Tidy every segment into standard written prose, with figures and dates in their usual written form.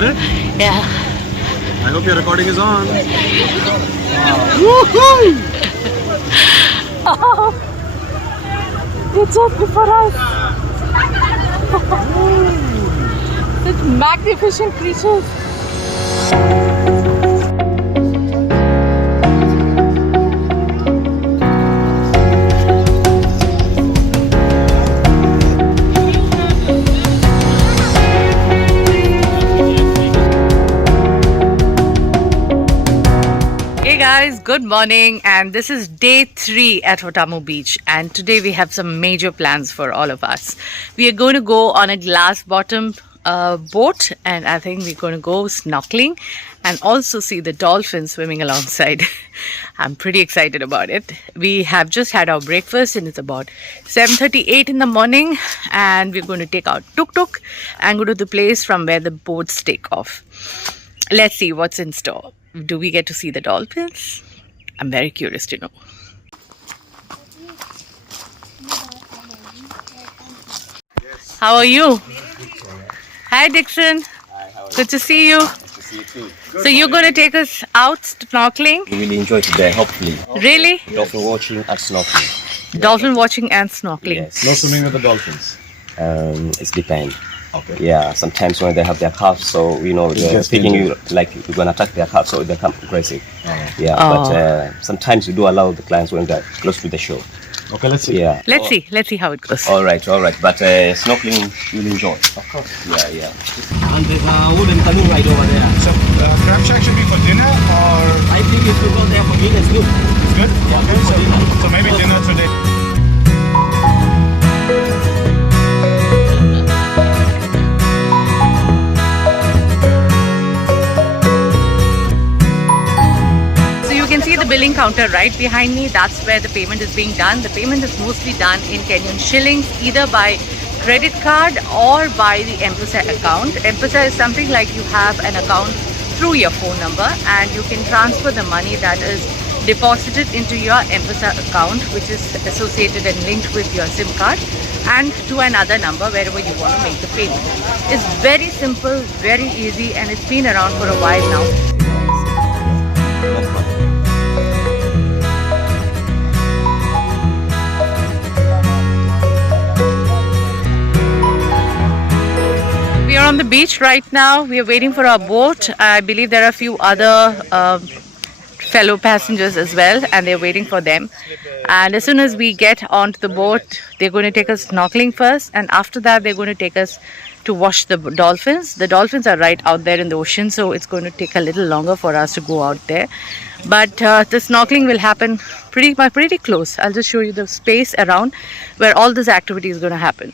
Got it? Yeah. I hope your recording is on. Woohoo! It's just before us. Such magnificent creatures. Hey guys, good morning, and this is day 3 at Watamu Beach, and today we have some major plans for all of us. We are going to go on a glass bottom boat, and I think we're going to go snorkeling and also see the dolphins swimming alongside. I'm pretty excited about it. We have just had our breakfast and it's about 7:38 in the morning, and we're going to take our tuk-tuk and go to the place from where the boats take off. Let's see what's in store. Do we get to see the dolphins? I'm very curious to know. How are you? Hi Dixon. Hi, how are Good to see you. you? To see you too. So you're going to take us out snorkeling? You really enjoy today, hopefully. Really? Dolphin watching and snorkeling. Dolphin watching and snorkeling. Yes. No swimming with the dolphins. It's depend. Okay. Yeah, sometimes when they have their calves, so they're just picking into you like you're gonna attack their calves, so they become aggressive. Yeah, Oh. but sometimes we do allow the clients when they're close to the shore. Okay, let's see. Yeah. Let's see how it goes. All right. But snorkeling you'll enjoy. Of course. Yeah. And there's a wooden canoe ride over there. So, crab shack should be for dinner or I think if you go there for dinner, it's good. it's good? Yeah, Okay, good for dinner. so maybe dinner today. So you can see the billing counter right behind me. That's where the payment is being done. The payment is mostly done in Kenyan shillings, either by credit card or by the M-Pesa account. M-Pesa is something like you have an account through your phone number and you can transfer the money that is deposited into your M-Pesa account, which is associated and linked with your SIM card, and to another number wherever you want to make the payment. It's very simple, very easy, and it's been around for a while now. We are on the beach right now. We are waiting for our boat. I believe there are a few other fellow passengers as well, and they're waiting for them. And as soon as we get onto the boat, they're going to take us snorkeling first, and after that they're going to take us to watch the dolphins. The dolphins are right out there in the ocean, so it's going to take a little longer for us to go out there. But the snorkeling will happen pretty close. I'll just show you the space around where all this activity is going to happen.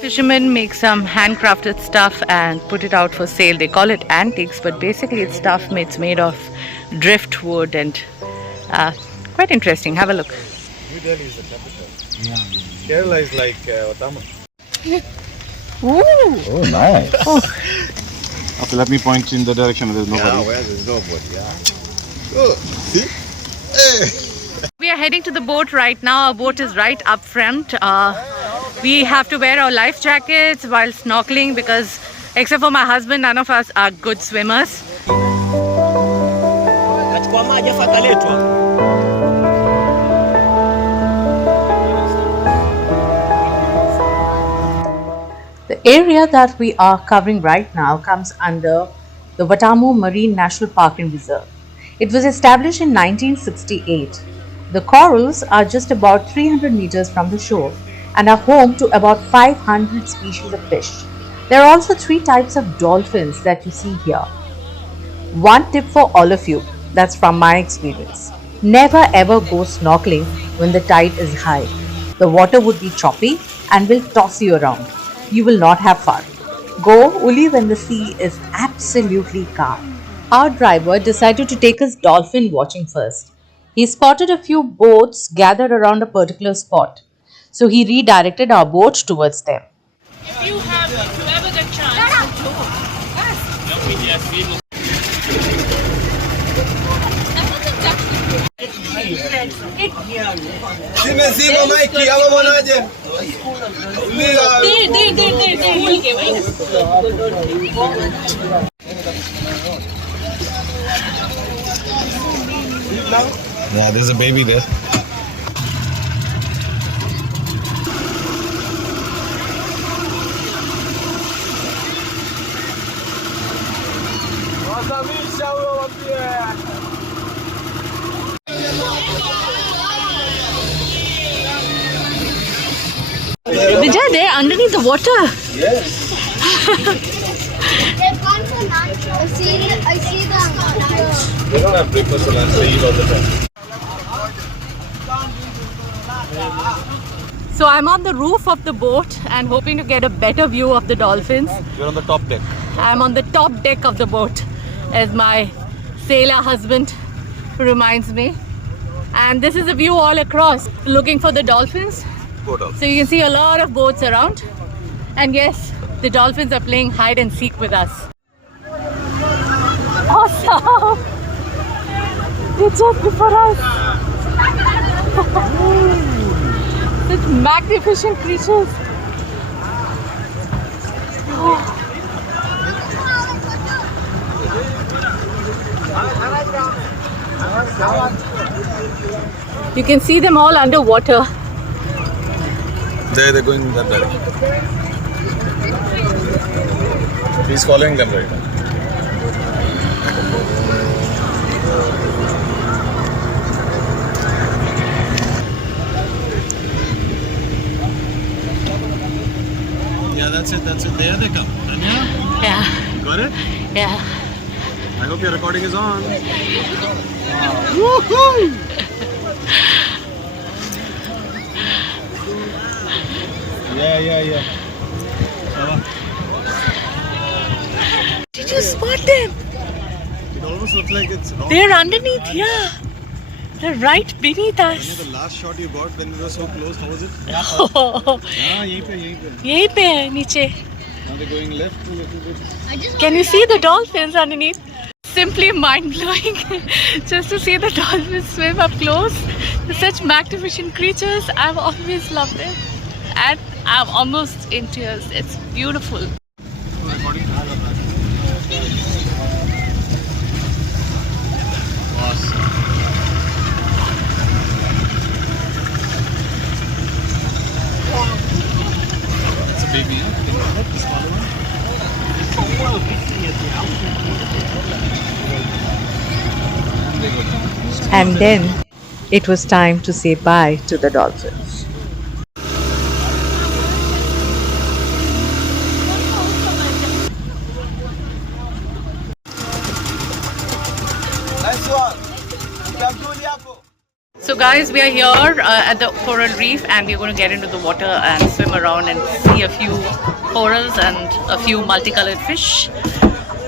Fishermen make some handcrafted stuff and put it out for sale. They call it antiques, but basically it's stuff it's made of driftwood and quite interesting. Have a look. New Delhi is the capital. Yeah. Kerala is like Watamu. Ooh. Oh, nice. Okay, let me point in the direction where there's nobody. where there's nobody, yeah. Oh, see? Hey! We are heading to the boat right now. Our boat is right up front. We have to wear our life jackets while snorkeling because except for my husband, none of us are good swimmers. The area that we are covering right now comes under the Watamu Marine National Park and Reserve. It was established in 1968. The corals are just about 300 meters from the shore and are home to about 500 species of fish. There are also 3 types of dolphins that you see here. One tip for all of you, that's from my experience. Never ever go snorkeling when the tide is high. The water would be choppy and will toss you around. You will not have fun. Go only when the sea is absolutely calm. Our driver decided to take us dolphin watching first. He spotted a few boats gathered around a particular spot. So he redirected our boat towards them. If you ever get a chance, Simesima Mikey, ama mwanaje? Yeah, there's a baby there. Vijay, they're underneath the water. Yes. They've gone for lunch. I see them. They don't have breakfast or lunch, they eat all the time. So I'm on the roof of the boat and hoping to get a better view of the dolphins. You're on the top deck. I'm on the top deck of the boat, as my sailor husband reminds me. And this is a view all across, looking for the dolphins. So you can see a lot of boats around. And yes, the dolphins are playing hide and seek with us. Awesome! They're just before us. Such magnificent creatures. You can see them all underwater. They're going in that direction. He's following them right now. Yeah, that's it. There they come. Tanya? Yeah, Got it? yeah. I hope your recording is on. Yeah. Did you spot them? It almost looks like it's wrong. They're underneath, yeah. They're right beneath us. The last shot you got when we were so close, how was it? Oh, Yeah, yahi pe. यहीं पे है नीचे. Now they're going left a little bit. Can you see the dolphins underneath? Simply mind-blowing just to see the dolphins swim up close. They're such magnificent creatures. I've always loved them. And I'm almost in tears. It's beautiful. It's a baby, huh? The smaller one. And then it was time to say bye to the dolphins. Nice one. So guys, we are here at the coral reef and we're going to get into the water and swim around and see a few corals and a few multicolored fish.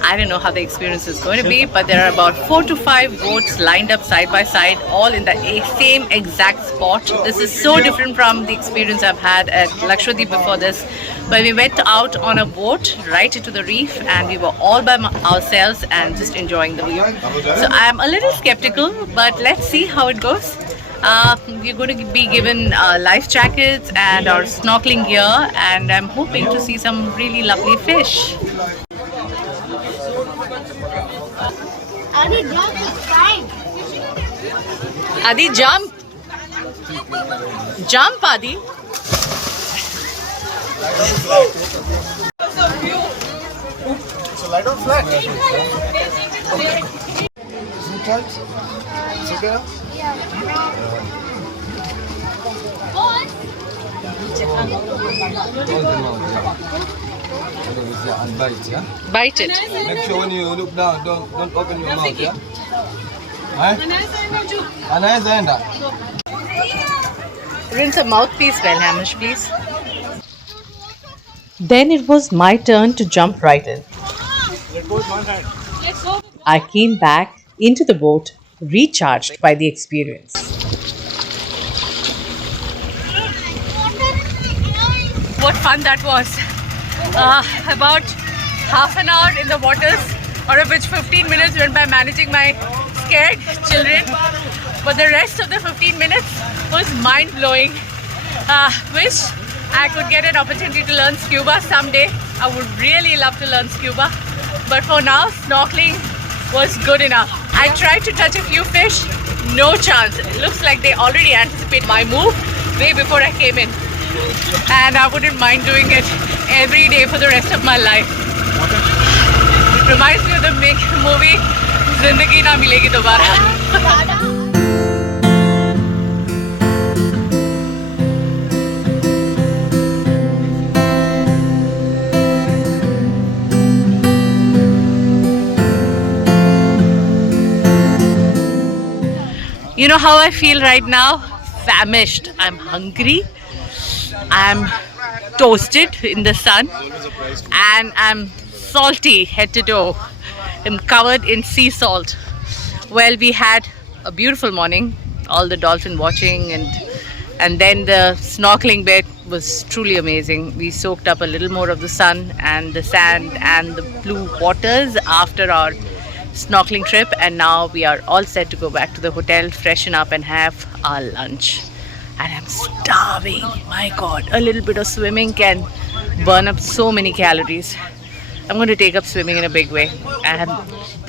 I don't know how the experience is going to be, but there are about 4 to 5 boats lined up side by side, all in the same exact spot. This is so different from the experience I've had at Lakshadweep before this. But we went out on a boat right into the reef and we were all by ourselves and just enjoying the view. So I'm a little skeptical, but let's see how it goes. We're going to be given life jackets and our snorkeling gear, and I'm hoping to see some really lovely fish. Adi, jump, it's fine. Adi, jump! Jump, Adi! So lie down flat. Zoom tight. It's okay? Bite, yeah? Bite it. Make sure when you look down, don't open your mouth, yeah? Right? Anaenda. Rinse a mouthpiece well, Hamish, please. Then it was my turn to jump right in. I came back into the boat, recharged by the experience. What fun that was! About half an hour in the waters, out of which 15 minutes went by managing my scared children. but the rest of the 15 minutes was mind-blowing. Wish I could get an opportunity to learn scuba someday. I would really love to learn scuba, but for now snorkeling was good enough. I tried to touch a few fish, no chance. It looks like they already anticipate my move way before I came in, and I wouldn't mind doing it every day for the rest of my life. It reminds me of the movie Zindagi Na Milegi Dobara. You know how I feel right now? Famished. I'm hungry. I'm toasted in the sun, and I'm salty head to toe. I'm covered in sea salt. Well, we had a beautiful morning, all the dolphin watching, and then the snorkeling bit was truly amazing. We soaked up a little more of the sun and the sand and the blue waters after our snorkeling trip, and now we are all set to go back to the hotel, freshen up and have our lunch. And I'm starving. My god, a little bit of swimming can burn up so many calories. I'm going to take up swimming in a big way. And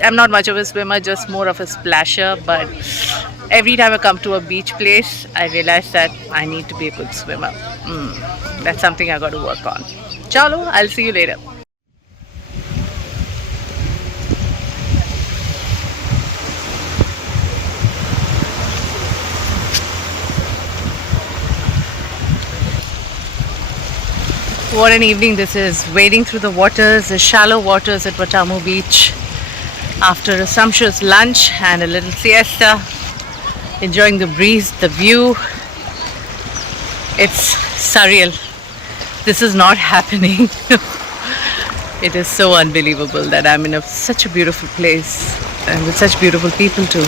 I'm not much of a swimmer, just more of a splasher, but every time I come to a beach place, I realize that I need to be a good swimmer. That's something I got to work on. Chalo, I'll see you later. What an evening this is, wading through the waters, the shallow waters at Watamu Beach after a sumptuous lunch and a little siesta, enjoying the breeze, the view. It's surreal. This is not happening. It is so unbelievable that I'm in such a beautiful place and with such beautiful people too.